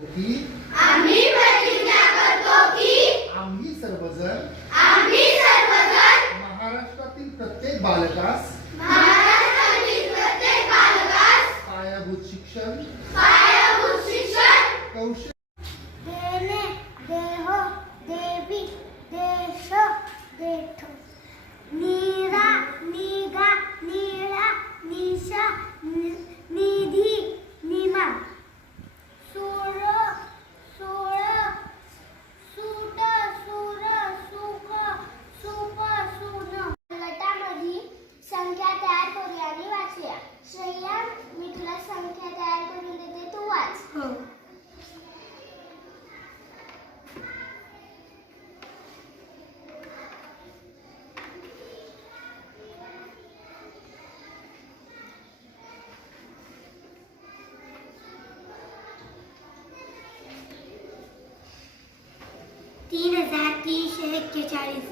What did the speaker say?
की आम्ही प्रतिज्ञा करतो की आम्ही सर्वजण महाराष्ट्रातील प्रत्येक बालकास पायाभूत शिक्षण कौशल्य देणे देहो देवी देश देठो नीरा निगा नीळा निशा निधी निमा सूर सूळ सूट सूर सुख सुप सुन गटामध्ये संख्या तयार करूया आणि वाचूया. श्रेया, मी तुला संख्या तयार करून देते, तू वाच. हो. 3341